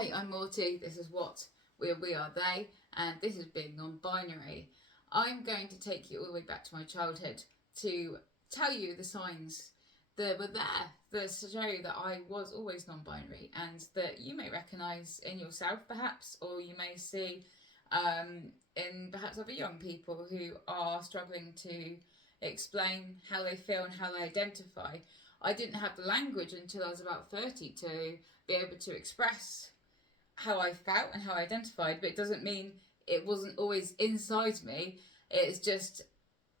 Hi, I'm Morty. This is what we are they, and this is being non-binary. I'm going to take you all the way back to my childhood to tell you the signs that were there that show that I was always non-binary, and that you may recognise in yourself, perhaps, or you may see in perhaps other young people who are struggling to explain how they feel and how they identify. I didn't have the language until I was about 30 to be able to express how I felt and how I identified, but it doesn't mean it wasn't always inside me. It's just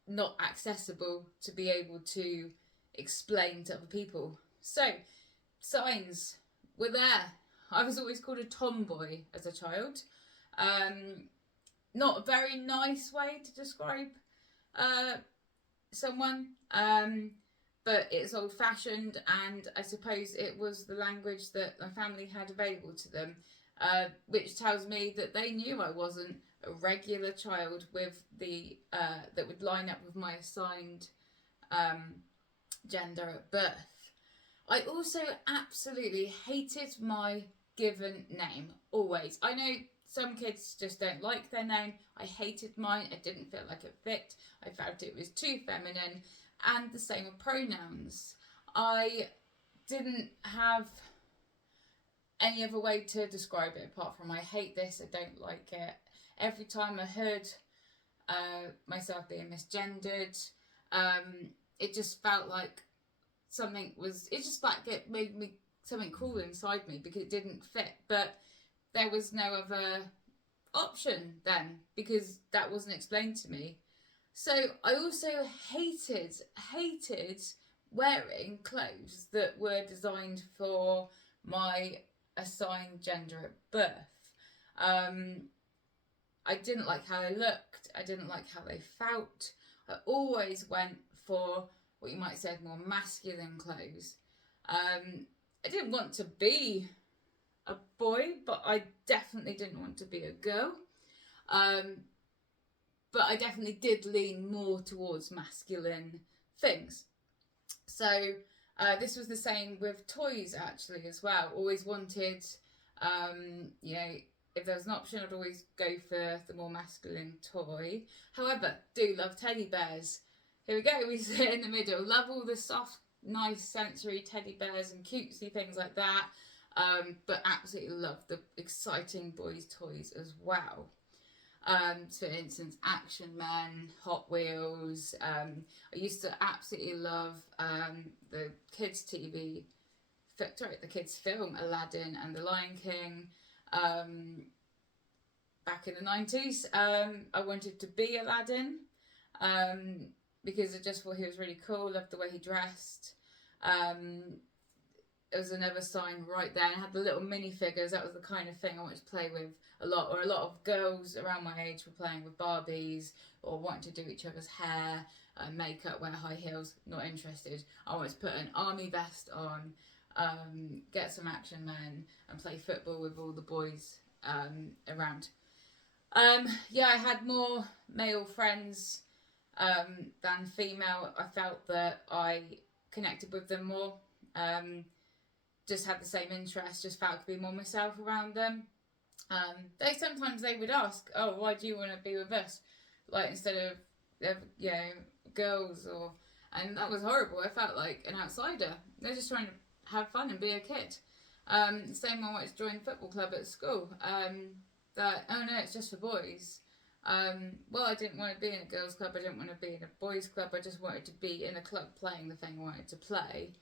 not accessible to be able to explain to other people. So, signs were there. I was always called a tomboy as a child. Not a very nice way to describe someone, but it's old fashioned, and I suppose it was the language that my family had available to them, which tells me that they knew I wasn't a regular child with the that would line up with my assigned gender at birth. I also absolutely hated my given name, always. I know some kids just don't like their name. I hated mine. I didn't feel like it fit. I felt it was too feminine. And the same with pronouns. I didn't have any other way to describe it apart from I hate this, I don't like it. Every time I heard myself being misgendered, it just felt like it made me something cruel inside me because it didn't fit. But there was no other option then because that wasn't explained to me. So I also hated wearing clothes that were designed for my assigned gender at birth. I didn't like how they looked. I didn't like how they felt. I always went for what you might say more masculine clothes. I didn't want to be a boy, but I definitely didn't want to be a girl. But I definitely did lean more towards masculine things. So this was the same with toys actually as well. Always wanted, if there was an option, I'd always go for the more masculine toy. However, do love teddy bears. Here we go, we sit in the middle. Love all the soft, nice, sensory teddy bears and cutesy things like that. But absolutely love the exciting boys' toys as well. For instance, Action Man, Hot Wheels. I used to absolutely love the kids' the kids' film Aladdin and The Lion King. Back in the 90s, I wanted to be Aladdin because I just thought he was really cool. Loved the way he dressed. It was another sign right there. And I had the little minifigures. That was the kind of thing I wanted to play with a lot. Or a lot of girls around my age were playing with Barbies or wanting to do each other's hair, makeup, wear high heels. Not interested. I wanted to put an army vest on, get some Action Men and play football with all the boys around. I had more male friends than female. I felt that I connected with them more. Just had the same interests, just felt I could be more myself around them. Sometimes they would ask, "Oh, why do you want to be with us?" Like instead of girls and that was horrible. I felt like an outsider. They're just trying to have fun and be a kid. Same one wanted to join football club at school. It's just for boys. Well, I didn't want to be in a girls' club. I didn't want to be in a boys' club. I just wanted to be in a club playing the thing I wanted to play,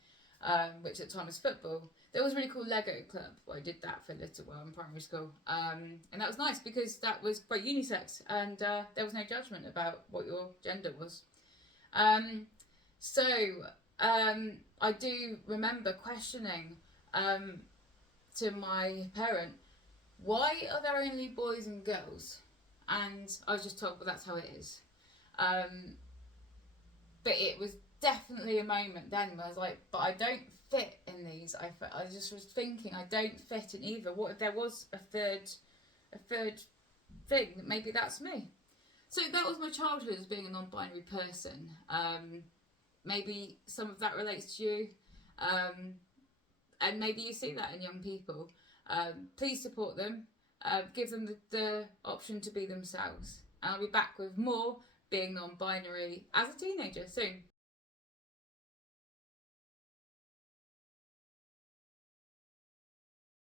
which at the time was football. There was a really cool Lego club. I did that for a little while in primary school. And that was nice because that was quite unisex and there was no judgment about what your gender was. I do remember questioning to my parent, why are there only boys and girls? And I was just told, well, that's how it is. But it was definitely a moment then where I was like, but I don't fit in these. I just was thinking, I don't fit in either. What if there was a third thing? Maybe that's me. So that was my childhood as being a non-binary person. Maybe some of that relates to you. And maybe you see that in young people. Please support them. Give them the option to be themselves. And I'll be back with more being non-binary as a teenager soon.